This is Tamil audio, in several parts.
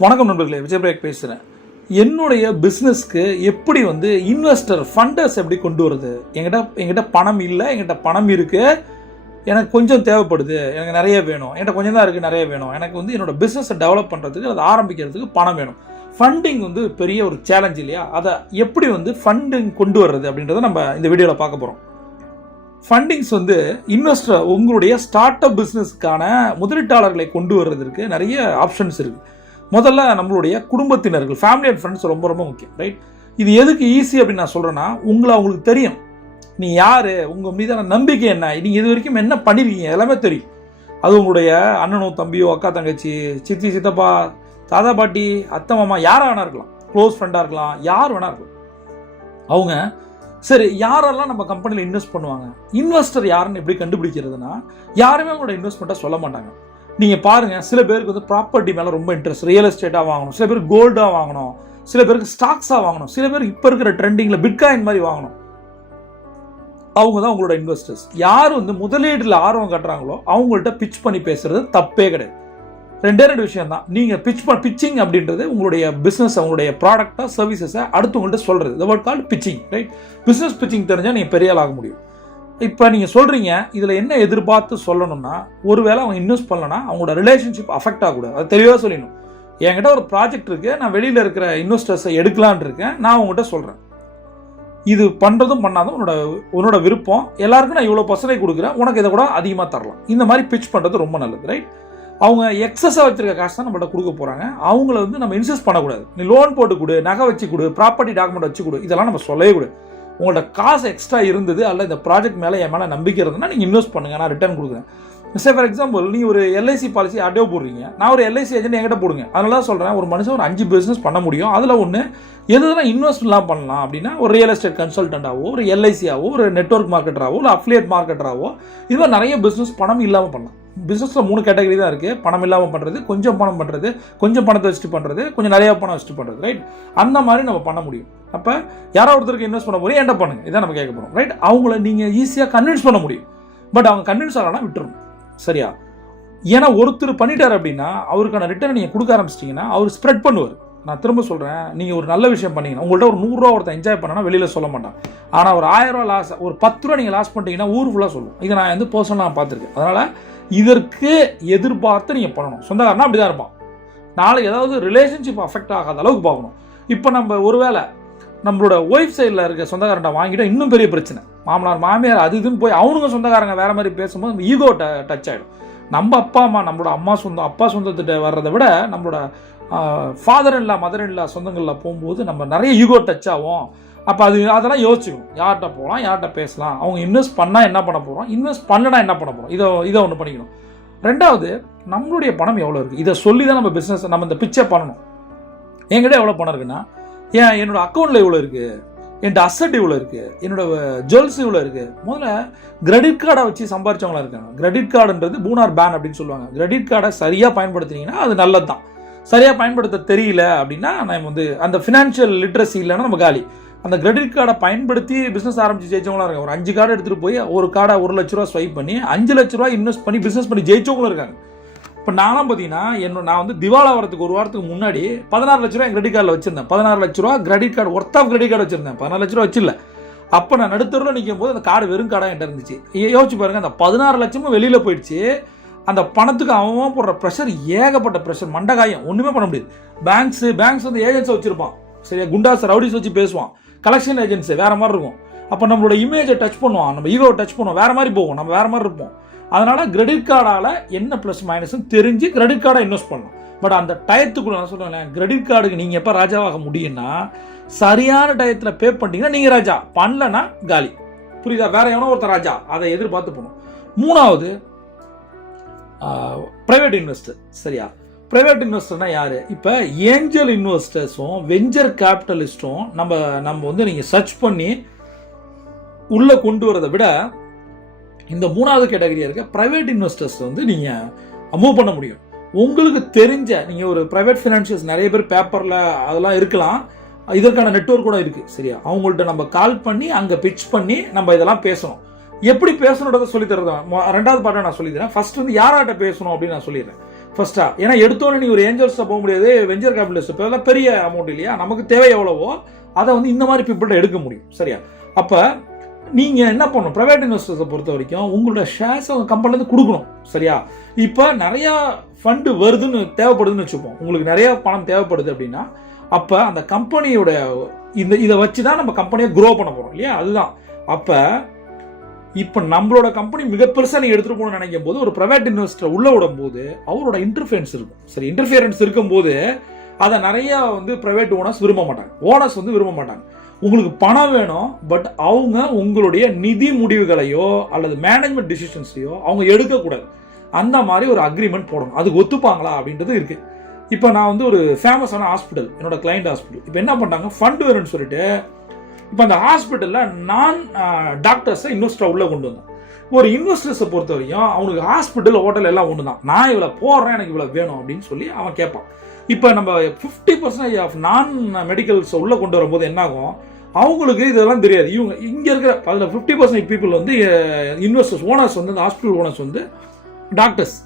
வணக்கம் நண்பர்களே விஜய் பிரேக் பேசுகிறேன் என்னுடைய பிஸ்னஸ்க்கு எப்படி வந்து இன்வெஸ்டர் ஃபண்டர்ஸ் எப்படி கொண்டு வருது என்கிட்ட என்கிட்ட பணம் இல்லை என்கிட்ட பணம் இருக்குது எனக்கு கொஞ்சம் தேவைப்படுது எனக்கு நிறைய வேணும். என்கிட்ட கொஞ்சம் தான் இருக்குது நிறைய வேணும். எனக்கு வந்து என்னோடய பிஸ்னஸை டெவலப் பண்ணுறதுக்கு அதை ஆரம்பிக்கிறதுக்கு பணம் வேணும். ஃபண்டிங் வந்து பெரிய ஒரு சேலஞ்ச் இல்லையா? அதை எப்படி வந்து ஃபண்டிங் கொண்டு வர்றது அப்படின்றத நம்ம இந்த வீடியோவில் பார்க்க போகிறோம் ஃபண்டிங்ஸ் வந்து இன்வெஸ்டர் உங்களுடைய ஸ்டார்ட் அப் பிஸ்னஸ்க்கான முதலீட்டாளர்களை கொண்டு வர்றதுக்கு நிறைய ஆப்ஷன்ஸ் இருக்குது முதல்ல நம்மளுடைய குடும்பத்தினர்கள் ஃபேமிலி அண்ட் ஃப்ரெண்ட்ஸ் ரொம்ப ரொம்ப முக்கியம் ரைட் இது எதுக்கு ஈஸி அப்படின்னு நான் சொல்கிறேன்னா உங்களை அவங்களுக்கு தெரியும். நீ யார்? உங்கள் மீதான நம்பிக்கை என்ன? நீங்கள் இது வரைக்கும் என்ன பண்ணியிருக்கீங்க எல்லாமே தெரியும். அது உங்களுடைய அண்ணனோ தம்பியோ அக்கா தங்கச்சி சித்தி சித்தப்பா தாத்தா பாட்டி அத்தை மாமா யாராக வேணா இருக்கலாம். க்ளோஸ் ஃப்ரெண்டாக இருக்கலாம். யார் வேணா இருக்கலாம். அவங்க சரி யாரெல்லாம் நம்ம கம்பெனியில் இன்வெஸ்ட் பண்ணுவாங்க? இன்வெஸ்டர் யாருன்னு எப்படி கண்டுபிடிக்கிறதுனா யாருமே அவங்களோட இன்வெஸ்ட்மெண்ட்டை சொல்ல மாட்டாங்க. நீங்கள் பாருங்கள் சில பேருக்கு வந்து ப்ராப்பர்ட்டி மேலே ரொம்ப இன்ட்ரெஸ்ட் ரியல் எஸ்டேட்டாக வாங்கணும். சில பேர் கோல்டாக வாங்கணும். சில பேருக்கு ஸ்டாக்ஸாக வாங்கணும். சில பேர் இப்போ இருக்கிற ட்ரெண்டிங்கில் பிட்காயின் மாதிரி வாங்கணும். அவங்க தான் உங்களோட இன்வெஸ்டர்ஸ் யார் வந்து முதலீட்டில் ஆர்வம் கட்டுறாங்களோ அவங்கள்ட்ட பிச் பண்ணி பேசுறது தப்பே கிடையாது. ரெண்டே ரெண்டு விஷயம் தான். நீங்கள் பிச் பண்ண பிச்சிங் அப்படின்றது உங்களுடைய பிஸ்னஸ் உங்களுடைய ப்ராடக்டாக சர்வீசஸை அடுத்தவங்கள்ட்ட சொல்கிறது இந்த word call pitching right business pitching தெரிஞ்சால் நீங்கள் பெரிய ஆள் ஆக முடியும். இப்போ நீங்கள் சொல்கிறீங்க இதில் என்ன எதிர்பார்த்து சொல்லணும்னா ஒருவேளை அவங்க இன்வெஸ்ட் பண்ணலன்னா அவங்களோட ரிலேஷன்ஷிப் அஃபெக்ட் ஆகக்கூடாது. அது தெளிவாக சொல்லணும் என்கிட்ட ஒரு ப்ராஜெக்ட் இருக்குது நான் வெளியில் இருக்கிற இன்வெஸ்டர்ஸை எடுக்கலான் இருக்கேன் நான் உங்கள்கிட்ட சொல்கிறேன் இது பண்ணுறதும் பண்ணாதும் உன்னோட உன்னோட விருப்பம். எல்லாருக்கும் நான் இவ்வளோ பர்சன்டேஜ் கொடுக்குறேன் உனக்கு இதை கூட அதிகமாக தரலாம். இந்த மாதிரி பிச் பண்ணுறது ரொம்ப நல்லது ரைட் அவங்க எக்ஸஸாக வச்சிருக்க காசு தான் நம்மகிட்ட கொடுக்க போகிறாங்க அவங்கள வந்து நம்ம இன்சஸ்ட் பண்ணக்கூடாது. நீ லோன் போட்டு கொடு நகை வச்சு கொடு ப்ராப்பர்ட்டி டாக்குமெண்ட் வச்சு கொடு இதெல்லாம் நம்ம சொல்லவே கூடாது. உங்கள்ட்ட காசு எக்ஸ்ட்ரா இருந்தது அல்ல இந்த ப்ராஜெக்ட் மேலே என் மேலே நம்பிக்கை இருந்ததுன்னா நீங்கள் இன்வெஸ்ட் பண்ணுங்கள் நான் ரிட்டர்ன் கொடுக்குறேன். சே ஃபார் எக்ஸாம்பிள் நீ ஒரு எல்ஐசி பாலிசி அட்டையோ போடுறீங்க. நான் ஒரு எல்ஐசி ஏஜென்ட் என்கிட்ட போடுங்க. அதனால தான் சொல்கிறேன் ஒரு மனுஷன் ஒரு அஞ்சு பிஸ்னஸ் பண்ண முடியும். அதில் ஒன்று எதுனா இன்வெஸ்ட்லாம் பண்ணலாம் அப்படின்னா ஒரு ரியல் எஸ்டேட் கன்சல்டண்ட்டாவோ ஒரு எல்ஐசியாவோ ஒரு நெட்ஒர்க் மார்க்கெட்டராவோ ஒரு அஃபிலியேட் மார்க்கெட்டராவோ இது மாதிரி நிறைய பிஸ்னஸ் பணம் இல்லாமல் பண்ணலாம். பிஸ்னஸில் மூணு கேட்டகரி தான் இருக்குது பணம் இல்லாமல் பண்ணுறது கொஞ்சம் பணம் பண்ணுறது கொஞ்சம் பணத்தை வச்சுட்டு பண்ணுறது கொஞ்சம் நிறையா பணம் வச்சுட்டு பண்ணுறது ரைட் அந்த மாதிரி நம்ம பண்ண முடியும். அப்போ யாரோ ஒருத்தருக்கு இன்வெஸ்ட் பண்ண போகிறீங்க என்ன பண்ணுங்க. இதான் நம்ம கேட்க போகிறோம் ரைட் அவங்கள நீங்கள் ஈஸியாக கன்வின்ஸ் பண்ண முடியும். பட் அவங்க கன்வின்ஸ் ஆகலாம் விட்டுரும். சரியா? ஏன்னா ஒருத்தர் பண்ணிட்டார் அப்படின்னா அவருக்கான ரிட்டர்ன் நீங்கள் கொடுக்க ஆரம்பிச்சிட்டிங்கன்னா அவர் ஸ்ப்ரெட் பண்ணுவார். நான் திரும்ப சொல்கிறேன் நீங்கள் ஒரு நல்ல விஷயம் பண்ணீங்கன்னா உங்கள்கிட்ட ஒரு நூறுரூவா ஒருத்தன் என்ஜாய் பண்ணனா வெளியில் சொல்ல மாட்டான். ஆனால் ஒரு ஆயிரம் ரூபா லாஸ் ஒரு பத்து ரூபா நீங்கள் லாஸ் பண்ணிட்டீங்கன்னா ஊர் ஃபுல்லாக சொல்லுவோம் இதை நான் வந்து பர்சனலாக பார்த்துருக்கேன். அதனால் இதற்கு எதிர்பார்த்து நீங்கள் பண்ணணும். சொந்தக்காரனா அப்படி தான் இருப்பான். நாளைக்கு ஏதாவது ரிலேஷன்ஷிப் அஃபெக்ட் ஆகாத அளவுக்கு பார்க்கணும். இப்போ நம்ம ஒருவேளை நம்மளோட ஒய்ஃப் சைடில் இருக்க சொந்தக்காரன்ட்ட வாங்கிட்டோம் இன்னும் பெரிய பிரச்சனை. மாமனார் மாமியார் அது இதுன்னு போய் அவனுங்க சொந்தக்காரங்க வேற மாதிரி பேசும்போது நம்ம ஈகோ டச் ஆகிடும் நம்ம அப்பா அம்மா நம்மளோட அம்மா சொந்தம் அப்பா சொந்தத்திட்ட வர்றதை விட நம்மளோட ஃபாதர் இல்லா மதர் இல்லா சொந்தங்களில் போகும்போது நம்ம நிறைய ஈகோ டச் ஆகும். அப்போ அது அதெல்லாம் யோசிச்சுக்கணும். யார்கிட்ட போகலாம் யார்கிட்ட பேசலாம். அவங்க இன்வெஸ்ட் பண்ணால் என்ன பண்ண போகிறோம் இன்வெஸ்ட் பண்ணனா என்ன பண்ண போகிறோம் இதை இதை ஒன்று பண்ணிக்கணும். ரெண்டாவது நம்மளுடைய பணம் எவ்வளோ இருக்குது இதை சொல்லி தான் நம்ம பிஸ்னஸ் நம்ம இந்த பிச்சை பண்ணணும். என்கிட்ட எவ்வளோ பணம் இருக்குன்னா ஏன் என்னோடய அக்கௌண்ட்டில் இவ்வளோ இருக்குது என்கிட்ட அசட் இவ்வளோ இருக்குது என்னோட ஜுவல்ஸ் இவ்வளோ இருக்குது முதல்ல கிரெடிட் கார்டை வச்சு சம்பாரிச்சவங்களா இருக்காங்க. கிரெடிட் கார்டுன்றது பூனார் பேன் அப்படின்னு சொல்லுவாங்க. கிரெடிட் கார்டை சரியாக பயன்படுத்தினீங்கன்னா அது நல்லது தான் சரியாக பயன்படுத்த தெரியல அப்படின்னா நம்ம வந்து அந்த ஃபினான்ஷியல் லிட்ரஸி இல்லைன்னா நம்ம காலி. அந்த கிரெடிட் கார்டை பயன்படுத்தி பிஸ்னஸ் ஆரம்பிச்சு ஜெயிச்சவங்களாம் இருக்காங்க. ஒரு அஞ்சு கார்டு எடுத்துகிட்டு போய் ஒரு கார்டை ஒரு லட்ச ரூபா ஸ்வைப் பண்ணி அஞ்சு லட்ச ரூபா இன்வெஸ்ட் பண்ணி பிஸ்னஸ் பண்ணி ஜெயிச்சவங்களும் இருக்காங்க. இப்போ நானும் பார்த்தீங்கன்னா என்ன நான் வந்து திவாலா வரதுக்கு ஒரு வாரத்துக்கு முன்னாடி பதினாறு லட்ச ரூபா என் கிரெடிட் கார்டில் வச்சிருந்தேன். பதினாறு லட்ச ரூபா credit card worth of credit card வச்சிருந்தேன். பதினாறு லட்ச ரூபா வச்சில்ல. அப்போ நான் நடுத்தரில் நிற்கும் போது அந்த கார்டு வெறும் கார்டாக என்கிட்ட இருந்துச்சு. யோசிச்சு பாருங்கள் அந்த பதினாறு லட்சமும் வெளியில் போயிடுச்சு. அந்த பணத்துக்கு அவன் போடுற ப்ரெஷர் ஏகப்பட்ட ப்ரெஷர் மண்டகாயம். ஒன்றுமே பண்ண முடியாது. பேங்க்ஸு பேங்க்ஸ் வந்து ஏஜென்ட்ஸை வச்சுருப்பான். சரியா? குண்டாஸ் ரவுடிஸ் வச்சு பேசுவான். கலெக்ஷன் ஏஜென்சி வேறு மாதிரி இருக்கும். அப்போ நம்மளோட இமேஜை டச் பண்ணுவோம் நம்ம ஈகோவை டச் பண்ணுவோம் வேறு மாதிரி போகும். நம்ம வேறு மாதிரி இருப்போம். அதனால் கிரெடிட் கார்டால என்ன ப்ளஸ் மைனஸ்னு தெரிஞ்சு கிரெடிட் கார்டை இன்வெஸ்ட் பண்ணலாம். பட் அந்த டயத்துக்குள்ள நான் சொல்லுவேன் கிரெடிட் கார்டுக்கு நீங்கள் எப்போ ராஜாவாக முடியும்னா சரியான டயத்தில் பே பண்ணிட்டீங்கன்னா நீங்கள் ராஜா. பண்ணலன்னா காலி. புரியுதா? வேற எவனோ ஒருத்தர் ராஜா. அதை எதிர்பார்த்து போகணும். மூணாவது ப்ரைவேட் இன்வெஸ்டர் சரியா? ப்ரைவேட் இன்வெஸ்டர்னா யார்? இப்போ ஏஞ்சல் இன்வெஸ்டர்ஸும் வெஞ்சர் கேபிட்டலிஸ்ட்டும் நம்ம நம்ம வந்து நீங்கள் சர்ச் பண்ணி உள்ளே கொண்டு வரதை விட இந்த மூணாவது கேட்டகரியாக இருக்க ப்ரைவேட் இன்வெஸ்டர்ஸ் வந்து நீங்கள் மூவ் பண்ண முடியும். உங்களுக்கு தெரிஞ்ச நீங்கள் ஒரு ப்ரைவேட் ஃபினான்ஷியல்ஸ் நிறைய பேர் பேப்பரில் அதெல்லாம் இருக்கலாம். இதற்கான நெட்வொர்க் கூட இருக்குது சரியா? அவங்கள்ட்ட நம்ம கால் பண்ணி அங்கே பிச் பண்ணி நம்ம இதெல்லாம் பேசணும். எப்படி பேசணுன்றதை சொல்லித்தரதான் ரெண்டாவது பாட்டை நான் சொல்லித்தரேன் ஃபர்ஸ்ட் வந்து யாராட்ட பேசணும் அப்படின்னு நான் சொல்லிடுறேன். ஃபஸ்ட்டாக ஏன்னா எடுத்தோன்னே நீ ஒரு ஏஞ்சல்ஸ்ட்டாக போக முடியாது வெஞ்சர் கேபிட்டலிஸ்ட் இப்போ அதெல்லாம் பெரிய அமௌண்ட் இல்லையா? நமக்கு தேவை எவ்வளவோ அதை வந்து இந்த மாதிரி பீப்புள்கிட்ட எடுக்க முடியும். சரியா? அப்போ நீங்கள் என்ன பண்ணணும்? ப்ரைவேட் இன்வெஸ்டர்ஸை பொறுத்த வரைக்கும் உங்களோட ஷேர்ஸ் அவங்க கம்பெனிலேருந்து கொடுக்கணும். சரியா? இப்போ நிறையா ஃபண்டு வருதுன்னு தேவைப்படுதுன்னு வச்சுப்போம். உங்களுக்கு நிறையா பணம் தேவைப்படுது அப்படின்னா அப்போ அந்த கம்பெனியோட இந்த இதை வச்சு தான் நம்ம கம்பெனியை க்ரோ பண்ண போகிறோம் இல்லையா? அதுதான். அப்போ இப்போ நம்மளோட கம்பெனி மிக பெருசாக நீங்கள் எடுத்துகிட்டு போகணும்னு நினைக்கும் போது ஒரு ப்ரைவேட் இன்வெஸ்டர் உள்ள விடும் போது அவரோட இன்டர்ஃபியரன்ஸ் இருக்கும். சரி இன்டர்ஃபியரன்ஸ் இருக்கும்போது அதை நிறையா வந்து ப்ரைவேட் ஓனர்ஸ் விரும்ப மாட்டாங்க. ஓனர்ஸ் வந்து விரும்ப மாட்டாங்க. உங்களுக்கு பணம் வேணும் பட் அவங்க உங்களுடைய நிதி முடிவுகளையோ அல்லது மேனேஜ்மெண்ட் டிசிஷன்ஸையோ அவங்க எடுக்கக்கூடாது. அந்த மாதிரி ஒரு அக்ரிமெண்ட் போடணும். அதுக்கு ஒத்துப்பாங்களா அப்படின்றது இருக்குது இப்போ நான் வந்து ஒரு ஃபேமஸான ஹாஸ்பிட்டல் என்னோட கிளைண்ட் ஹாஸ்பிட்டல் இப்போ என்ன பண்ணாங்க ஃபண்ட் வேணும்னு சொல்லிட்டு இப்போ அந்த ஹாஸ்பிட்டலில் நான் டாக்டர்ஸை இன்வெஸ்டராக உள்ளே கொண்டு வந்தேன். ஒரு இன்வெஸ்டர்ஸை பொறுத்த வரைக்கும் அவனுக்கு ஹாஸ்பிட்டல் ஹோட்டல் எல்லாம் ஒன்று தான் நான் இவ்வளோ போடுறேன் எனக்கு இவ்வளோ வேணும் அப்படின்னு சொல்லி அவன் கேட்பான். இப்போ நம்ம ஃபிஃப்டி பர்சன்டேஜ் ஆஃப் நான் மெடிக்கல்ஸ் உள்ளே கொண்டு வரும்போது என்னாகும்? அவங்களுக்கு இதெல்லாம் தெரியாது. இவங்க இங்கே இருக்கிற அதில் ஃபிஃப்டி பர்சன்ட் பீப்புள் வந்து இன்வெஸ்டர்ஸ் ஓனர்ஸ் வந்து அந்த ஹாஸ்பிட்டல் ஓனர்ஸ் வந்து டாக்டர்ஸ்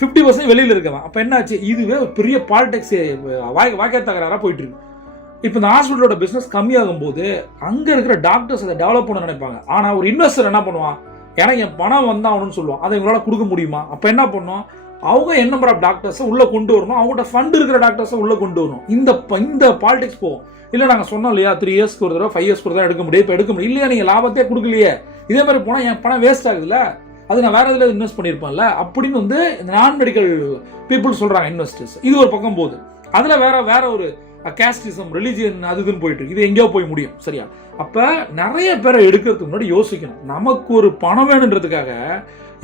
ஃபிஃப்டி பர்சன்ட் வெளியில் இருக்கவன். அப்போ என்னாச்சு? இதுவே பெரிய பாலிடிக்ஸ் வாய் வாக்கிய தகராறாக போயிட்டு இருக்கு. இப்போ இந்த ஹாஸ்பிட்டலோட பிஸ்னஸ் கம்மியாகும் போது அங்கே இருக்கிற டாக்டர்ஸ் அதை டெவலப் பண்ண நினைப்பாங்க. ஆனால் ஒரு இன்வெஸ்டர் என்ன பண்ணுவான்? எனக்கு என் பணம் வந்தாகணும்னு சொல்லுவான். அதை இவங்களால் கொடுக்க முடியுமா? அப்போ என்ன பண்ணும்? அவங்க என்ன நம்பர் ஆஃப் டாக்டர்ஸை உள்ளே கொண்டு வரணும்? அவங்கள்ட்ட ஃபண்ட் இருக்கிற டாக்டர்ஸை உள்ளே கொண்டு வரணும். இந்த ப- இந்த பாலிடிக்ஸ் போகும். இல்லை நாங்கள் சொன்னோம் இல்லையா த்ரீ இயர்ஸ்க்கு ஒரு தடவை ஃபைவ் இயர்ஸ்க்கு ஒரு தடவை எடுக்க முடியும் இப்போ எடுக்க முடியும் இல்லையா நீங்கள் லாபத்தையே கொடுக்கலையே. இதே மாதிரி போனால் என் பணம் வேஸ்ட் ஆகுதுல்ல? அது நான் வேற இதில் இன்வெஸ்ட் பண்ணியிருப்பேன்ல? அப்படின்னு வந்து இந்த நான் மெடிக்கல் பீப்புள் சொல்கிறாங்க இன்வெஸ்டர்ஸ் இது ஒரு பக்கம் போகுது. அதில் வேற வேற ஒரு கேஸ்டிசம் ரிலிஜியன் அது இதுன்னு போயிட்டு இது எங்கேயோ போய் முடியும். சரியா? அப்போ நிறைய பேரை எடுக்கிறதுக்கு முன்னாடி யோசிக்கணும். நமக்கு ஒரு பணம் வேணுன்றதுக்காக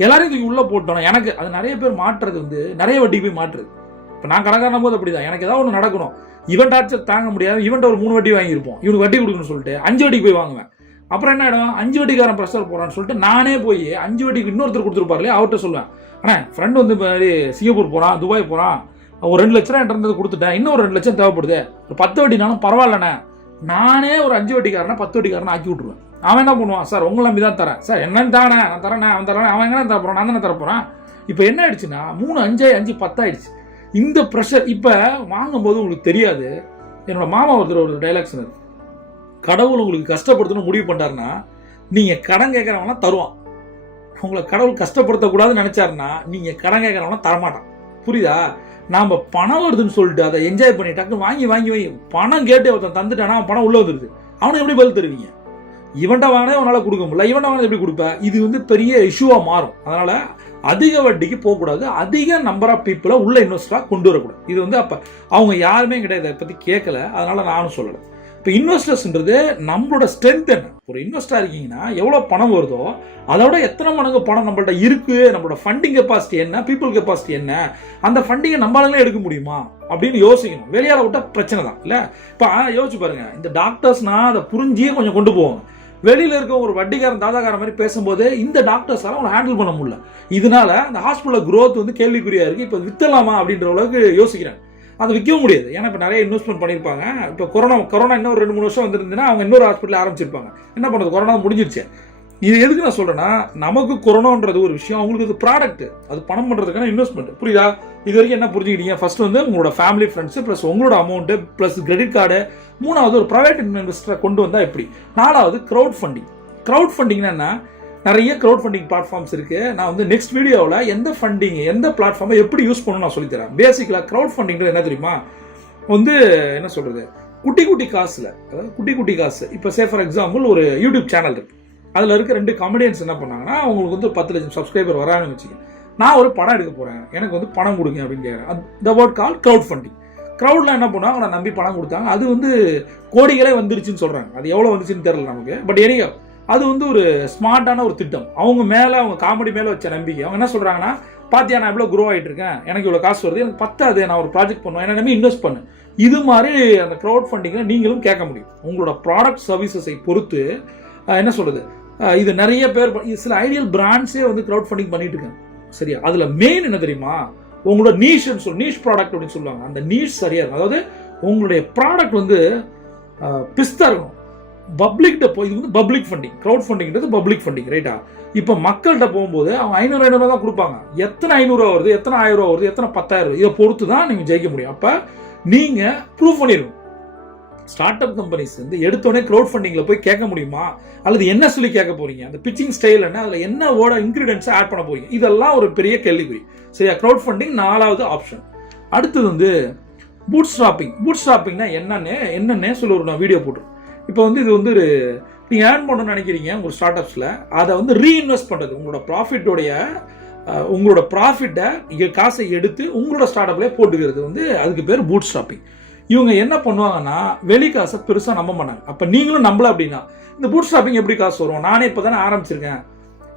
எல்லாரையும் தூக்கி உள்ளே போட்டோம் எனக்கு அது நிறைய பேர் மாற்றுறது வந்து நிறைய வட்டி போய் மாற்றுறது இப்போ நான் கணக்கான போது அப்படிதான். எனக்கு ஏதாவது ஒன்று நடக்கணும். இவன் டார்ச்சர் தாங்க முடியாது. இவன்ட்ட ஒரு மூணு வட்டி வாங்கியிருப்போம். இவனுக்கு வட்டி கொடுக்கணும்னு சொல்லிட்டு அஞ்சு வட்டிக்கு போய் வாங்குவேன். அப்புறம் என்ன ஆகிடும் அஞ்சு வட்டிக்காரன் ப்ரெஷர் போகிறான்னு சொல்லிட்டு நானே போய் அஞ்சு வட்டிக்கு இன்னொருத்தர் கொடுத்துருப்பாரு இல்லையா? அவர்கிட்ட சொல்லுவேன். ஆனால் ஃப்ரெண்ட் வந்து இப்போ சிங்கப்பூர் போகிறான் துபாய் போகிறான் ஒரு ரெண்டு லட்ச ரூபா என்கிட்ட இருந்தது கொடுத்துட்டேன். இன்னும் ஒரு ரெண்டு லட்சம் தேவைப்படுது. ஒரு பத்து வட்டினாலும் பரவாயில்லண்ணே. நானே ஒரு அஞ்சு வட்டிக்காரனை பத்து வட்டிக்காரனை ஆக்கி விட்ருவேன் அவன் என்ன பண்ணுவான்? சார் உங்களை நம்பி தான் தரேன். சார் என்னன்னு தானே? நான் தரேன் அவன் தரேன். அவன் எங்கே தரப்போறான் நான் தானே தர இப்போ என்ன ஆயிடுச்சுன்னா மூணு அஞ்சு அஞ்சு பத்தாயிடுச்சு இந்த ப்ரெஷர் இப்போ வாங்கும்போது உங்களுக்கு தெரியாது. என்னோட மாமா ஒருத்தர் ஒரு டைலாக் சொன்னார். கடவுள் உங்களுக்கு கஷ்டப்படுத்தணும்னு முடிவு பண்ணாருன்னா நீங்கள் கடன் கேட்குறவங்களாம் தருவான். உங்களை கடவுள் கஷ்டப்படுத்தக்கூடாதுன்னு நினச்சாருன்னா நீங்கள் கடன் கேட்குறவங்களாம் தரமாட்டான். புரியுதா? நாம் பணம் வருதுன்னு சொல்லிட்டு அதை என்ஜாய் பண்ணி டக்குன்னு வாங்கி வாங்கி வாங்கி பணம் கேட்டு ஒருத்தன் தந்துட்டானா பணம் உள்ளே வந்துருது. அவனுக்கு எப்படி பதில் தருவீங்க? இவன்ட வாங்கினே உன்னால கொடுக்க முடியல இவன்ட வாங்கினது எப்படி கொடுப்ப? இது வந்து பெரிய இஷ்யூவாக மாறும். அதனால் அதிக வட்டிக்கு போகக்கூடாது அதிக நம்பர் ஆஃப் பீப்புளை உள்ள இன்வெஸ்டராக கொண்டு வரக்கூடாது. இது வந்து அப்போ அவங்க யாருமே கிடையாது இதை பற்றி கேட்கல அதனால் நானும் சொல்லலை. இப்போ இன்வெஸ்டர்ஸ்ன்றது நம்மளோட ஸ்ட்ரென்த் என்ன? ஒரு இன்வெஸ்டராக இருக்கீங்கன்னா எவ்வளோ பணம் வருதோ அதோட எத்தனை மடங்கு பணம் நம்மள்ட்ட இருக்குது நம்மளோட ஃபண்டிங் கெப்பாசிட்டி என்ன பீப்புள் கெப்பாசிட்டி என்ன அந்த ஃபண்டிங்கை நம்மளாலே எடுக்க முடியுமா? அப்படின்னு யோசிக்கணும். வெளியால் விட்டால் பிரச்சனை தான் இல்லை? இப்போ யோசிச்சு பாருங்க. இந்த டாக்டர்ஸ்னால் அதை புரிஞ்சியே கொஞ்சம் கொண்டு போவாங்க வெளியில் இருக்க ஒரு வட்டிக்காரன் தாதாக்காரன் மாதிரி பேசும்போது இந்த டாக்டர்ஸால் அவங்களை ஹேண்டில் பண்ண முடியல. இதனால அந்த ஹாஸ்பிட்டலில் க்ரோத் வந்து கேள்விக்குறியாக இருக்குது இப்போ வித்தலாமா அப்படின்ற அளவுக்கு யோசிக்கிறேன். அதை விற்கவும் முடியாது. ஏன்னா இப்போ நிறைய இன்வெஸ்ட்மெண்ட் பண்ணியிருப்பாங்க. இப்போ கொரோனா கொரோனா இன்னும் ரெண்டு மூணு வருஷம் வந்திருந்ததுன்னா அவங்க இன்னொரு ஹாஸ்பிட்டல் ஆரம்பிச்சிருப்பாங்க. என்ன பண்ணுறது? கொரோனா முடிஞ்சிருச்சு. இது எதுக்கு நான் சொல்கிறேன்னா நமக்கு கொரோனான்றது ஒரு விஷயம். அவங்களுக்கு அது ப்ராடக்ட் அது பணம் பண்ணுறதுக்கான இன்வெஸ்ட்மெண்ட் புரியுதா? இது வரைக்கும் என்ன புரிஞ்சுக்கிட்டீங்க? ஃபர்ஸ்ட் வந்து உங்களோட ஃபேமிலி ஃப்ரெண்ட்ஸ் ப்ளஸ் உங்களோட அமௌண்ட்டு ப்ளஸ் கிரெடிட் கார்டு மூணாவது ஒரு ப்ரைவேட் இன்வெஸ்டரை கொண்டு வந்தால் எப்படி? நாலாவது க்ரௌட் ஃபண்டிங் க்ரௌட் ஃபண்டிங்னா என்ன? நிறைய க்ரௌட் ஃபண்டிங் பிளாட்ஃபார்ம்ஸ் இருக்குது நான் வந்து நெக்ஸ்ட் வீடியோவில் எந்த ஃபண்டிங் எந்த பிளாட்ஃபார்மை எப்படி யூஸ் பண்ணணும் நான் சொல்லித்தரேன் பேசிக்கலாக க்ரௌட் ஃபண்டிங்கிறது என்ன தெரியுமா? வந்து என்ன சொல்கிறது குட்டி குட்டி காசில் அதாவது குட்டி குட்டி காசு. இப்போ சே ஃபார் எக்ஸாம்பிள் ஒரு யூடியூப் சேனல் இருக்குது அதில் இருக்க ரெண்டு காமெடியன்ஸ் என்ன பண்ணாங்கன்னா அவங்களுக்கு வந்து பத்து லட்சம் சப்ஸ்கிரைபர் வராங்கன்னு வச்சுக்க நான் ஒரு படம் எடுக்க போகிறேன் எனக்கு வந்து பணம் கொடுங்க அப்படின்னு கேட்குறேன் the word call crowd funding க்ரௌட்லாம் என்ன பண்ணுவாங்க? அவனை நம்பி பணம் கொடுத்தாங்க. அது வந்து கோடிகளே வந்துருச்சுன்னு சொல்கிறாங்க அது எவ்வளோ வந்துச்சுன்னு தெரில நமக்கு. பட் எனியோ அது வந்து ஒரு ஸ்மார்ட்டான ஒரு திட்டம். அவங்க மேலே அவங்க காமெடி மேலே வச்ச நம்பிக்கை. அவங்க என்ன சொல்கிறாங்கன்னா பாத்தியா நான் இவ்வளோ குரோ ஆகிட்டு இருக்கேன். எனக்கு இவ்வளோ காசு வருது. எனக்கு பத்தாது. நான் ஒரு ப்ராஜெக்ட் பண்ணுவேன். என்ன இன்வெஸ்ட் பண்ணு. இது மாதிரி அந்த க்ரௌட் ஃபண்டிங்கில் நீங்களும் கேட்க முடியும். உங்களோட ப்ராடக்ட் சர்வீசஸை பொறுத்து என்ன சொல்கிறது இது நிறைய பேர் இது சில ஐடியல் பிராண்ட்ஸே வந்து க்ரௌட் ஃபண்டிங் பண்ணிட்டு இருக்காங்க. சரியா? அதில் மெயின் என்ன தெரியுமா? உங்களோட நீஷ்னு சொல்லி நீஷ் ப்ராடக்ட் அப்படின்னு சொல்லுவாங்க. அந்த நீஷ் சரியாக இருக்கும். அதாவது உங்களுடைய ப்ராடக்ட் வந்து பிஸ்தா இருக்கணும். பப்ளிக்கிட்ட போய் இது வந்து பப்ளிக் ஃபண்டிங் க்ரௌட் ஃபண்டிங்கிறது பப்ளிக் ஃபண்டிங் ரைட்டா இப்போ மக்கள்கிட்ட போகும்போது அவங்க ஐநூறு ஐநூறுவா தான் கொடுப்பாங்க. எத்தனை ஐநூறுரூவா வருது எத்தனை ஆயிரம் ரூபா வருது எத்தனை பத்தாயிரம் வருது இதை பொறுத்து தான் நீங்கள் ஜெயிக்க முடியும். அப்போ நீங்கள் ப்ரூவ் பண்ணிருக்கணும் ஸ்டார்ட் அப் கம்பெனிஸ் வந்து எடுத்தோடனே க்ரௌட் ஃபண்டிங்கில் போய் கேட்க முடியுமா? அல்லது என்ன சொல்லி கேட்க போறீங்க? அந்த பிச்சிங் ஸ்டைல் என்ன? அதில் என்ன ஓட இன்க்ரீடியன்ஸை ஆட் பண்ண போறீங்க? இதெல்லாம் ஒரு பெரிய கேள்விக்குறி. சரியா? க்ரௌட் ஃபண்டிங் நாலாவது ஆப்ஷன் அடுத்தது வந்து பூட் ஸ்டாப்பிங் பூட் ஸ்டாப்பிங்னா என்னன்னு என்னன்னே சொல்லி ஒரு நான் வீடியோ போட்டுருக்கேன். இப்போ வந்து இது வந்து ஒரு நீங்கள் ஏர்ன் பண்ணணும்னு நினைக்கிறீங்க உங்கள் ஸ்டார்ட் அப்ஸில் அதை வந்து ரீஇன்வெஸ்ட் பண்ணுறது உங்களோட ப்ராஃபிட்டோடைய உங்களோட ப்ராஃபிட்டை காசை எடுத்து உங்களோட ஸ்டார்ட் அப்லேயே போட்டுக்கிறது வந்து அதுக்கு பேர் பூட் ஸ்டாப்பிங் இவங்க என்ன பண்ணுவாங்கன்னா வெளி காசை பெருசாக நம்ப மாட்டாங்க. அப்போ நீங்களும் நம்பல அப்படின்னா இந்த பூட் ஸ்டாப்பிங் எப்படி காசு வரும்? நானே இப்போ தானே ஆரம்பிச்சிருக்கேன்.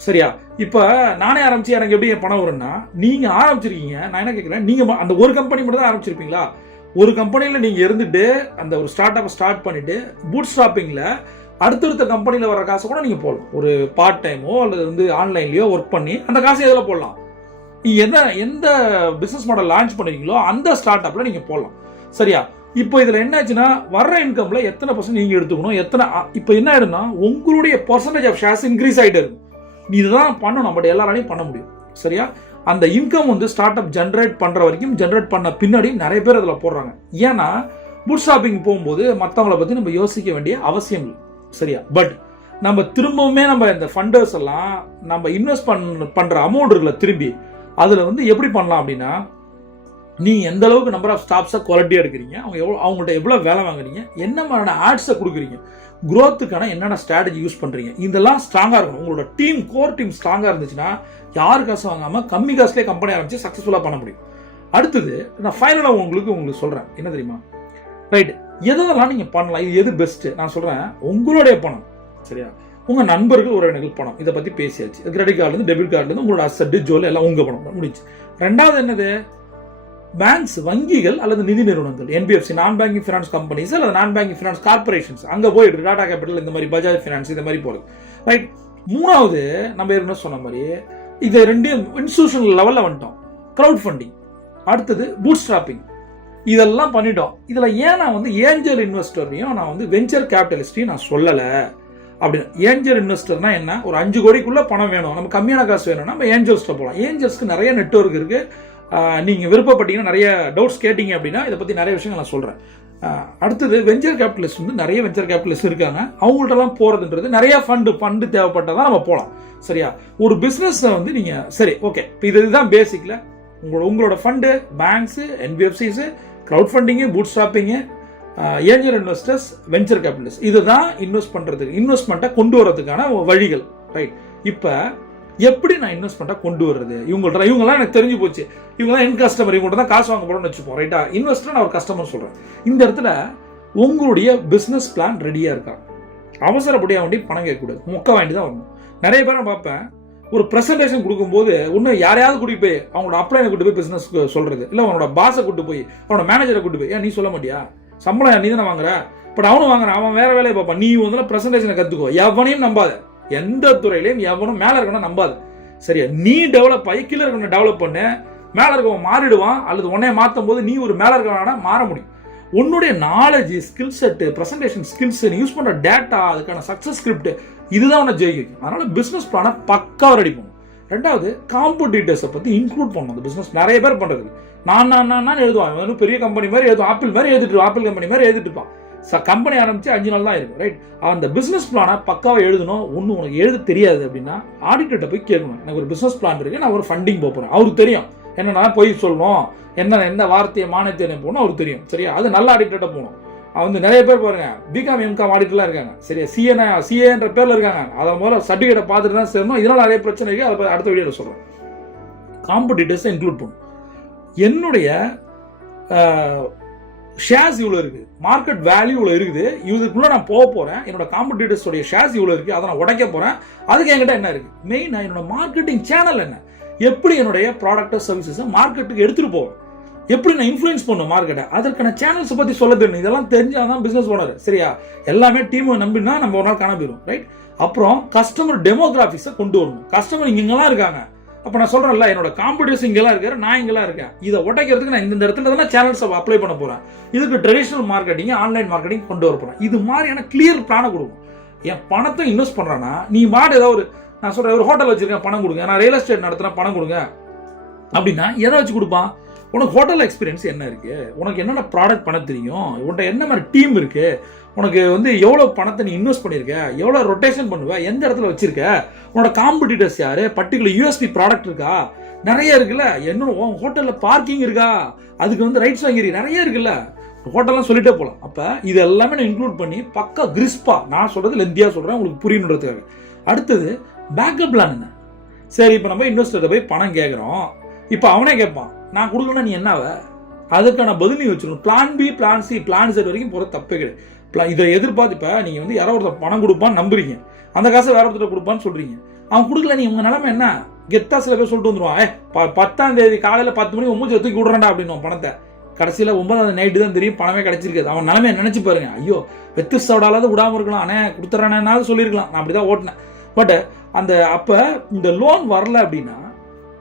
சரியா? இப்போ நானே ஆரம்பிச்சு எனக்கு எப்படி என் பணம் வரும்னா நீங்கள் ஆரம்பிச்சிருக்கீங்க. நான் என்ன கேட்குறேன் நீங்கள் அந்த ஒரு கம்பெனி மட்டும் தான் ஆரம்பிச்சிருப்பீங்களா? ஒரு கம்பெனியில் நீங்கள் இருந்துட்டு அந்த ஒரு ஸ்டார்ட் அப் ஸ்டார்ட் பண்ணிவிட்டு பூட் ஸ்டாப்பிங்கில் அடுத்தடுத்த கம்பெனியில் வர காசை கூட நீங்கள் போடலாம். ஒரு பார்ட் டைமோ அல்லது வந்து ஆன்லைன்லேயோ ஒர்க் பண்ணி அந்த காசை எதில் போடலாம்? நீங்க எந்த எந்த பிஸ்னஸ் மாடல் லான்ச் பண்ணுறீங்களோ அந்த ஸ்டார்ட் அப்பில் நீங்கள் போடலாம். சரியா? இப்போ இதில் என்னாச்சுன்னா வர்ற இன்கம்ல எத்தனை பர்சன்ட் நீங்கள் எடுத்துக்கணும் எத்தனை இப்போ என்ன ஆயிடும்னா உங்களுடைய பர்சன்டேஜ் ஆஃப் ஷேர்ஸ் இன்க்ரீஸ் ஆகிட்டு இருக்கும். நீ இதுதான் பண்ணணும் பட் எல்லாராலையும் பண்ண முடியும். சரியா? அந்த இன்கம் வந்து ஸ்டார்ட் அப் ஜென்ரேட் பண்ணுற வரைக்கும் ஜென்ரேட் பண்ண பின்னாடி நிறைய பேர் அதில் போடுறாங்க. ஏன்னா புட் ஷாப்பிங் போகும்போது மற்றவங்கள பற்றி நம்ம யோசிக்க வேண்டிய அவசியம் இல்லை. சரியா? பட் நம்ம திரும்பவுமே நம்ம இந்த ஃபண்டர்ஸ் எல்லாம் நம்ம இன்வெஸ்ட் பண்ண பண்ணுற அமௌண்ட் இருக்குல்ல திரும்பி அதில் வந்து எப்படி பண்ணலாம் அப்படின்னா நீ எந்த அளவுக்கு நம்பர் ஆஃப் ஸ்டாப்ஸை குவாலிட்டியாக எடுக்கிறீங்க அவங்க எவ்வளோ அவங்கள்ட்ட எவ்வளோ வேலை வாங்குறீங்க என்ன மாதிரியான ஆட்ஸை கொடுக்குறீங்க க்ரோத்துக்கான என்னென்ன ஸ்ட்ராட்டஜி யூஸ் பண்ணுறீங்க இதெல்லாம் ஸ்ட்ராங்காக இருக்கணும். உங்களோட டீம் கோர் டீம் ஸ்ட்ராங்காக இருந்துச்சுன்னா யார் காசு வாங்காமல் கம்மி காசுலேயே கம்பெனி ஆரம்பித்து சக்ஸஸ்ஃபுல்லாக பண்ண முடியும். அடுத்தது நான் ஃபைனலாக உங்களுக்கு உங்களுக்கு சொல்கிறேன் என்ன தெரியுமா? ரைட் எதெல்லாம் நீங்கள் பண்ணலாம்? இது எது பெஸ்ட்டு நான் சொல்கிறேன் உங்களுடைய பணம். சரியா? உங்கள் நண்பர்கள் உறவினர்கள் பணம். இதை பற்றி பேசியாச்சு. கிரெடிட் கார்டுலேருந்து டெபிட் கார்டுலேருந்து உங்களோட அசட்டு ஜோல் எல்லாம் உங்கள் பணம். முடிச்சு ரெண்டாவது என்னது? பேங்க்ஸ் வங்கிகள் அல்லது நிதி நிறுவனங்கள். என்பிஎஃப்சி நான் பேங்கிங் ஃபினான்ஸ் கம்பெனிஸ் அல்லது நான் பேங்கிங் ஃபினான்ஸ் கார்பரேஷன்ஸ் அங்கே போயிட்டு டாடா கேபிட்டல் இந்த மாதிரி பஜாஜ் ஃபினான்ஸ் இந்த மாதிரி போகிறது ரைட் மூணாவது நம்ம ஏற்கனவே சொன்ன மாதிரி இது ரெண்டையும் இன்ஸ்டியூஷனல் லெவலில் வந்துட்டோம். க்ரௌட் ஃபண்டிங் அடுத்தது பூட் ஸ்ட்ராப்பிங் இதெல்லாம் பண்ணிட்டோம். இதில் ஏன் நான் வந்து ஏஞ்சல் இன்வெஸ்டரையும் நான் வந்து வெஞ்சர் கேபிட்டலிஸ்டையும் நான் சொல்லலை? அப்படின்னு. ஏஞ்சல் இன்வெஸ்டர்னா என்ன? ஒரு அஞ்சு கோடிக்குள்ளே பணம் வேணும். நம்ம கம்மியான காசு வேணும்னா நம்ம ஏஞ்சல்ஸில் போகலாம் ஏஞ்சல்ஸ்க்கு நிறைய நெட்ஒர்க் இருக்குது நீங்கள் விருப்பப்பட்டீங்கன்னா நிறைய டவுட்ஸ் கேட்டீங்க அப்படின்னா இதை பற்றி நிறைய விஷயங்கள் நான் சொல்கிறேன் அடுத்தது வெஞ்சர் கேபிட்டலிஸ்ட் வந்து நிறைய வெஞ்சர் கேபிட்டலிஸ்ட் இருக்காங்க. அவங்கள்ட்டலாம் போகிறதுன்றது நிறைய ஃபண்டு ஃபண்டு தேவைப்பட்டதான் நம்ம போகலாம் சரியா? ஒரு பிஸ்னஸை வந்து நீங்கள் சரி ஓகே இப்போ இது இதுதான் பேசிக்கில் உங்களோட உங்களோட fund banks NBFCs crowd funding boot stopping angel investors venture capitalist இதுதான் இன்வெஸ்ட் பண்ணுறதுக்கு இன்வெஸ்ட்மெண்ட்டை கொண்டு வரதுக்கான வழிகள் ரைட் இப்போ எப்படி நான் இன்வெஸ்ட்மெண்ட்டாக கொண்டு வர்றது? இவங்கள்ட்ட இவங்கெல்லாம் எனக்கு தெரிஞ்சு போச்சு. இவங்கெல்லாம் என் கஸ்டமர் இவங்கள்ட்ட தான் காசு வாங்க போகிறோம்னு வச்சுப்போம் ரைட்டா இன்வெஸ்டர் நான் ஒரு கஸ்டமர் சொல்கிறேன் இந்த இடத்துல உங்களுடைய பிஸ்னஸ் பிளான் ரெடியாக இருக்கா? அவசரப்படியாக வேண்டி பணம் கேட்கக்கூடாது மொக்க வாங்கி தான் வரணும். நிறைய பேர் நான் பார்ப்பேன். ஒரு ப்ரெசன்டேஷன் கொடுக்கும்போது இன்னும் யாரையாவது கூட்டிட்டு போய் அவங்களோட அப்ளைனை கூட்டு போய் பிஸ்னஸ் சொல்கிறது இல்லை அவனோட பாஸை கூட்டு போய் அவனோட மேனேஜரை கூட்டு போய் ஏன் நீ சொல்ல மாட்டியா? சம்பளம் நீ தானே வாங்குற? பட் அவனும் வாங்குறான். அவன் வேற வேலையை பார்ப்பான். நீ வந்து ப்ரெசன்டேஷனை கற்றுக்கோ எவனையும் நம்பாத. எந்த துறையிலையும் எவனும் மேலே இருக்கணும் நம்பாது. சரியா? நீ டெவலப் ஆகி கீழே இருக்கணும் டெவலப் பண்ணு. மேலே இருக்கவன் மாறிடுவான். அல்லது உன்னைய மாற்றும் போது நீ ஒரு மேலே இருக்கவனா மாற முடியும். உன்னுடைய knowledge skill set presentation skills நீ யூஸ் பண்ணுற டேட்டா அதுக்கான சக்ஸஸ் ஸ்கிரிப்ட் இதுதான் உன்னை ஜெயிக்கும் அதனால பிஸ்னஸ் பிளானை பக்காவாக ரெடி பண்ணும் ரெண்டாவது காம்படிட்டர்ஸை பற்றி இன்க்ளூட் பண்ணணும். அந்த பிஸ்னஸ் நிறைய பேர் பண்ணுறது நான் நான் நான் எழுதுவான். பெரிய கம்பெனி மாதிரி எழுதுவான். ஆப்பிள் மாதிரி எழுதிட்டு ஆப்பிள் கம்பெனி மாதிரி எழுதிட்டு இருப்பான். கம்பெனி ஆரம்பித்து அஞ்சு நாள் தான் இருக்கும் ரைட் அந்த பிஸ்னஸ் பிளானை பக்காவாக எழுதணும் ஒன்று உனக்கு எழுத தெரியாது அப்படின்னா ஆடிட்டர்கிட்ட போய் கேட்கணும். எனக்கு ஒரு பிஸ்னஸ் பிளான் இருக்குது நான் ஒரு ஃபண்டிங் போகிறேன் அவருக்கு தெரியும். என்னென்னா போய் சொல்லணும் என்ன எந்த வார்த்தையை மானியத்தை போகணும் அவருக்கு தெரியும். சரியா? அது நல்ல ஆடிட்டர்கிட்ட போகணும். அவன் வந்து நிறைய பேர் பாருங்க பிகாம் எம்காம் ஆடிட்டர்லாம் இருக்காங்க. சரியா? சிஏ சிஏன்ற பேரில் இருக்காங்க. அதை முதல்ல சர்டிஃபிகேட்டை பார்த்துட்டு தான் சேரணும். இதனால் நிறைய பிரச்சனை இருக்குது அதை அடுத்த வீடியோவில் சொல்கிறோம் காம்படிட்டர்ஸை இன்க்ளூட் பண்ணும் என்னுடைய ஷேர்ஸ் இவ்வளோ இருக்குது மார்க்கெட் வேல்யூ இவ்வளோ இருக்குது. இதுக்குள்ளே நான் போக போகிறேன் என்னோட காம்படிட்டர்ஸோடைய ஷேர்ஸ் இவ்வளோ இருக்குது அதை நான் உடைக்க போகிறேன் அதுக்கு என்கிட்ட என்ன இருக்குது மெயினாக என்னோட மார்க்கெட்டிங் சேனல் என்ன? எப்படி என்னுடைய ப்ராடக்ட் சர்வீசஸை மார்க்கெட்டுக்கு எடுத்துகிட்டு போவேன்? எப்படி நான் இன்ஃப்ளூயன்ஸ் பண்ணும் மார்க்கெட்டை அதற்கான சேனல்ஸை பற்றி சொல்ல தெரியணும் இதெல்லாம் தெரிஞ்சால் தான் பிஸ்னஸ் ஓனர் சரியா? எல்லாமே டீமை நம்பினா நம்ம ஒரு நாள் காண போயிடும் ரைட் அப்புறம் கஸ்டமர் டெமோகிராஃபிக்ஸை கொண்டு வரணும். கஸ்டமர் இங்கெல்லாம் இருக்காங்க. அப்போ நான் சொல்கிறேன்ல என்னோட காம்படிஷன் இங்கெல்லாம் இருக்காரு நான் இங்கெல்லாம் இருக்கேன். இதை உடைக்கிறதுக்கு நான் இந்த இடத்துல தான் சேனல்ஸை அப்ளை பண்ண போகிறேன் இதுக்கு ட்ரெடிஷ்னல் மார்க்கெட்டிங் ஆன்லைன் மார்க்கெட்டிங் கொண்டு வர போகிறேன் இது மாதிரியான கிளியர் பிளானை கொடுக்கும். என் பணத்தை இன்வெஸ்ட் பண்ணுறேன்னா நீ மாடு ஏதாவது ஒரு நான் சொல்கிறேன் ஒரு ஹோட்டல் வச்சுருக்கேன் பணம் கொடுங்க. நான் ரியல் எஸ்டேட் நடத்துகிறேன் பணம் கொடுங்க. அப்படின்னா எதை வச்சு கொடுப்பான்? உனக்கு ஹோட்டல் எக்ஸ்பீரியன்ஸ் என்ன இருக்கு? உனக்கு என்னென்ன ப்ராடக்ட் பண்ண தெரியும்? உன்கிட்ட என்ன மாதிரி டீம் இருக்கு? உனக்கு வந்து எவ்வளோ பணத்தை நீ இன்வெஸ்ட் பண்ணியிருக்க எவ்வளோ ரொட்டேஷன் பண்ணுவ? எந்த இடத்துல வச்சிருக்க? உன்னோட காம்படிட்டர்ஸ் யார்? பர்டிகுலர் யூஎஸ்பி ப்ராடக்ட் இருக்கா? நிறைய இருக்குல்ல. என்ன உன் ஹோட்டலில் பார்க்கிங் இருக்கா? அதுக்கு வந்து ரைட்ஸ் வாங்கிருக்கு நிறைய இருக்குல்ல. ஹோட்டல்லாம் சொல்லிட்டே போகலாம் அப்போ இது எல்லாமே நான் இன்க்ளூட் பண்ணி பக்கா கிறிஸ்பா நான் சொல்கிறது லெந்தியாக சொல்கிறேன் உங்களுக்கு புரியணுன்றதுக்காக. அடுத்தது பேக்கப் பிளான் என்ன? சரி இப்போ நம்ம இன்வெஸ்டர்கிட்ட போய் பணம் கேட்குறோம் இப்போ அவனே கேட்பான் நான் கொடுக்கணும் நீ என்னவ அதுக்கான பதில் நீ வச்சுருக்கணும். Plan B plan C plan Z வரைக்கும் போகிற தப்பே கிடையாது. Plan- இதை எதிர்பார்த்து இப்போ நீங்கள் வந்து யாரோ ஒருத்தர் பணம் கொடுப்பான்னு நம்புறீங்க. அந்த காசை வேற ஒருத்தர் கொடுப்பான்னு சொல்கிறீங்க அவன் கொடுக்கல நீ உங்கள் நிலமை என்ன? கெத்தா சில பேர் சொல்லிட்டு வந்துடுவான் ஏ ப- பத்தாம் தேதி காலையில் பத்து மணி ஒம்பது தூக்கி விடுறேன்டா அப்படின்னு பணத்தை. கடைசியில் ஒன்பதாவது நைட்டு தான் தெரியும் பணமே கிடைச்சிருக்காது. அவன் நிலமையை நினச்சி பாருங்க. ஐயோ வெத்து சவடாலாவது விடாமல் இருக்கலாம். அண்ணே கொடுத்துட்றேன்னாவது சொல்லியிருக்கலாம். நான் அப்படிதான் ஓட்டினேன். பட் அந்த அப்போ இந்த லோன் வரல அப்படின்னா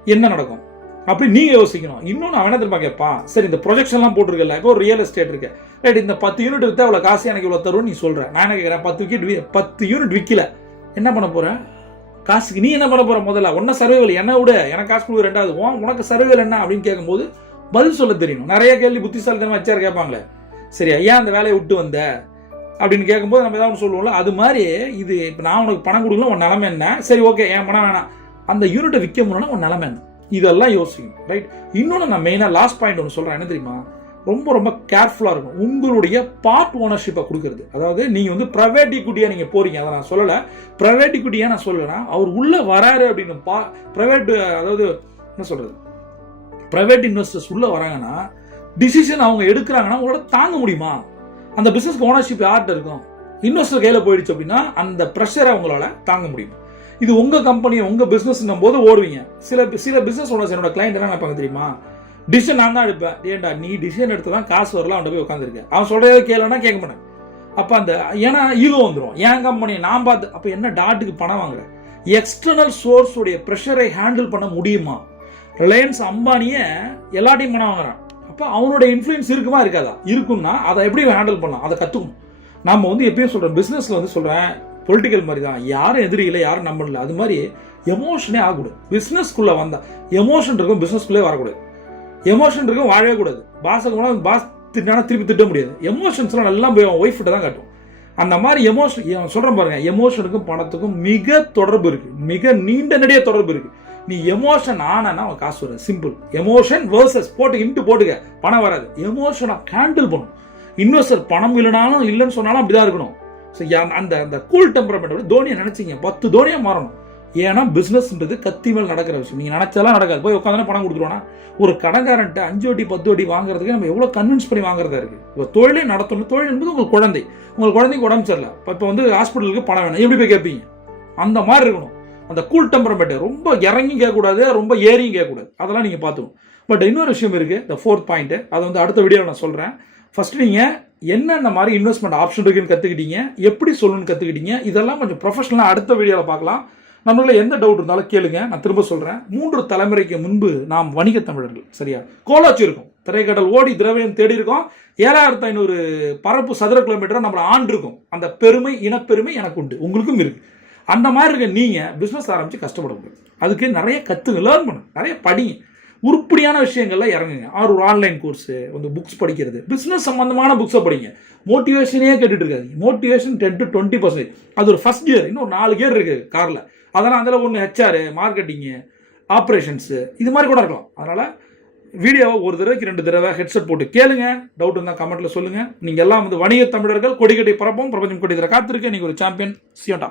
என்ன நடக்கும்? அப்படி நீங்கள் யோசிக்கணும். இன்னொன்று அவன் திரும்ப கேட்பான் சரி இந்த ப்ரொஜெக்ஷன்லாம் போட்டிருக்கல இப்போ ஒரு ரியல் எஸ்டேட் இருக்கு. ரைட் இந்த பத்து யூனிட் வித்தா அவ்வளோ காசு எனக்கு இவ்வளோ தரும் நீ சொல்ற. நான் என்ன கேட்குறேன்? பத்து விக்கெட் பத்து யூனிட் விற்கல என்ன பண்ண போகிறேன் காசுக்கு நீ என்ன பண்ண போற முதல்ல? ஒன்ன சர்வேவல் என்ன விட. எனக்கு காசு கொடுக்க ரெண்டாவது. ஓ உனக்கு சர்வேவல் என்ன அப்படின்னு கேட்கும்போது பதில் சொல்ல தெரியணும். நிறைய கேள்வி புத்திசாலித்தனம் வச்சார் கேட்பாங்களே. சரி ஐயா அந்த வேலையை விட்டு வந்த? அப்படின்னு கேட்கும்போது நம்ம ஏதாவது ஒன்று சொல்லுவோம்ல அது மாதிரி இது இப்போ நான் உனக்கு பணம் கொடுக்கல உன் நிலமை என்ன? சரி ஓகே என் பணம் வேணாம். அந்த யூனிட்டை விற்க முடியலன்னா உன் நிலமை என்ன? இதெல்லாம் யோசிக்கணும் ரைட் இன்னொன்று நான் மெயினாக லாஸ்ட் பாயிண்ட் ஒன்று சொல்கிறேன் என்ன தெரியுமா? ரொம்ப ரொம்ப கேர்ஃபுல்லாக இருக்கும் உங்களுடைய பார்ட் ஓனர்ஷிப்பை கொடுக்குறது. அதாவது நீங்கள் வந்து ப்ரைவேட் இக்குட்டியாக நீங்கள் போகிறீங்க அதை நான் சொல்லலை. ப்ரைவேட் இக்குட்டியாக நான் சொல்லலைன்னா அவர் உள்ளே வராரு அப்படின்னு பா ப்ரைவேட் அதாவது என்ன சொல்கிறது ப்ரைவேட் இன்வெஸ்டர்ஸ் உள்ளே வராங்கன்னா டிசிஷன் அவங்க எடுக்கிறாங்கன்னா உங்களால தாங்க முடியுமா? அந்த பிஸ்னஸ்க்கு ஓனர்ஷிப் யார்கிட்ட இருக்கும்? இன்வெஸ்டர் கையில் போயிடுச்சு அப்படின்னா அந்த ப்ரெஷரை அவங்களால தாங்க முடியும்? இது உங்கள் கம்பெனி உங்கள் பிசினஸ் போது ஓடுவீங்க. சில சில பிஸ்னஸ் ஓனர்ஸ் என்னோட கிளைண்ட் என்ன நினைப்பாங்க தெரியுமா? டிசிஷன் நான் தான் எடுப்பேன். ஏன்டா நீ டிசிஷன் எடுத்து தான் காசு வரலாம் அவன் போய் உட்காந்துருக்கேன் அவன் சொல்கிறத கேளுன்னா கேட்க மாட்டேன். அப்போ அந்த ஏன்னா ஈகோ வந்துடும் என் கம்பெனி நான் பார்த்து அப்போ என்ன டாட்டுக்கு பணம் வாங்குறேன் எக்ஸ்டர்னல் சோர்ஸுடைய ப்ரெஷரை ஹேண்டில் பண்ண முடியுமா? ரிலையன்ஸ் அம்பானியை எல்லாத்தையும் பணம் வாங்குறான். அப்போ அவனோட இன்ஃப்ளூயன்ஸ் இருக்குமா இருக்காதா? இருக்குன்னா அதை எப்படி ஹேண்டில் பண்ணலாம்? அதை கற்றுக்கணும் நம்ம வந்து எப்பயும் சொல்கிறோம் பிஸ்னஸில் வந்து சொல்கிறேன் பொலிட்டிக்கல் மாதிரி தான் யாரும் எதிரி இல்லை யாரும் நம்பல அது மாதிரி எமோஷனே ஆகக்கூடாது. பிஸ்னஸ்க்குள்ளே வந்தால் எமோஷன் இருக்கும் பிஸ்னஸ்க்குள்ளே வரக்கூடாது. எமோஷன் இருக்கும் வாழவே கூடாது. பாஸுக்கு போனால் பாஸ் திட்டினா திருப்பி திட்ட முடியாது. எமோஷன்ஸ்லாம் நல்லா போய் அவன் ஒய்ஃப்கிட்ட தான் காட்டும். அந்த மாதிரி எமோஷன் சொல்கிறேன் பாருங்க எமோஷனுக்கும் பணத்துக்கும் மிக தொடர்பு இருக்குது மிக நீண்ட நெடிய தொடர்பு இருக்குது நீ எமோஷன் ஆனா அவன் காசு வராது. சிம்பிள் எமோஷன் வேர்சஸ் போட்டு இன்ட்டு போட்டுக்க. பணம் வராது. எமோஷனை ஹேண்டில் பண்ணும் இன்வெஸ்டர் பணம் இல்லைனாலும் இல்லைன்னு சொன்னாலும் அப்படிதான் இருக்கணும். ஸோ அந்த அந்த கூல் டெம்பரமெண்ட் தோனியை நினைச்சீங்க. பத்து தோனியாக மாறணும். ஏன்னா பிஸ்னஸ்ன்றது கத்தி மேல் நடக்கிற விஷயம். நீங்கள் நினச்சாலாம் நடக்காது. போய் உட்காந்து பணம் கொடுத்துருவோன்னா ஒரு கடன்காரன்ட்ட அஞ்சு வட்டி பத்து வட்டி வாங்குறதுக்கு நம்ம எவ்வளோ கன்வின்ஸ் பண்ணி வாங்குறதா இருக்கு? இப்போ தொழிலே நடத்தணும். தொழில் என்பது உங்கள் குழந்தை. உங்கள் குழந்தைக்கு உடம்பு சரியில்லை. இப்போ இப்போ வந்து ஹாஸ்பிட்டலுக்கு பணம் வேணும். எப்படி போய் கேட்பீங்க? அந்த மாதிரி இருக்கணும். அந்த கூல் டெம்பரமெண்ட் ரொம்ப இறங்கியும் கேட்கக்கூடாது. ரொம்ப ஏறியும் கேட்கக்கூடாது. அதெல்லாம் நீங்கள் பார்த்துக்கணும். பட் இன்னொரு விஷயம் இருக்குது இந்த ஃபோர்த் பாயிண்ட்டு அதை வந்து அடுத்த வீடியோவில் நான் சொல்கிறேன் ஃபஸ்ட்டு நீங்கள் என்னென்ன மாதிரி இன்வெஸ்ட்மெண்ட் ஆப்ஷன் இருக்குன்னு கற்றுக்கிட்டீங்க எப்படி சொல்லணும்னு கற்றுக்கிட்டீங்க இதெல்லாம் கொஞ்சம் ப்ரொஃபஷனலாக அடுத்த வீடியோவில் பார்க்கலாம். நம்மள எந்த டவுட் இருந்தாலும் கேளுங்க. நான் திரும்ப சொல்கிறேன் மூன்று தலைமுறைக்கு முன்பு நாம் வணிக தமிழர்கள் சரியா? கோலாச்சி இருக்கும். திரைக்கடல் ஓடி திரவியம் தேடி இருக்கோம். ஏழாயிரத்து ஐநூறு பரப்பு சதுர கிலோமீட்டர் நம்மள ஆண்டு இருக்கும். அந்த பெருமை இனப்பெருமை எனக்கு உண்டு. உங்களுக்கும் இருக்குது அந்த மாதிரி இருக்க நீங்கள் பிஸ்னஸ் ஆரம்பித்து கஷ்டப்பட முடியும். அதுக்கு நிறைய கற்றுங்க லேர்ன் பண்ணுங்க நிறைய படிங்க. உருப்படியான விஷயங்கள்ல இறங்குங்க. ஆர் ஒரு ஆன்லைன் கோர்ஸு வந்து புக்ஸ் படிக்கிறது. பிஸ்னஸ் சம்மந்தமான புக்ஸை படிங்க. மோட்டிவேஷனே கேட்டுட்டு இருக்காதீங்க. Motivation ten to twenty percentage அது ஒரு ஃபர்ஸ்ட் கியர் இன்னும் ஒரு நாலு கியர் இருக்குது காரில் அதெல்லாம் அதில் ஒன்று ஹெச்ஆர் மார்க்கெட்டிங்கு ஆப்ரேஷன்ஸு இது மாதிரி கூட இருக்கலாம். அதனால் வீடியோவை ஒரு தடவைக்கு ரெண்டு தடவை ஹெட்செட் போட்டு கேளுங்க. டவுட் இருந்தால் கமெண்ட்டில் சொல்லுங்கள் நீங்கள் எல்லாம் வந்து வணிக தமிழர்கள் கொடிக்கட்டை பரப்போம் பிரபஞ்சம் கொடி தர காத்திருக்க. நீங்கள் ஒரு சாம்பியன் சியோட்டா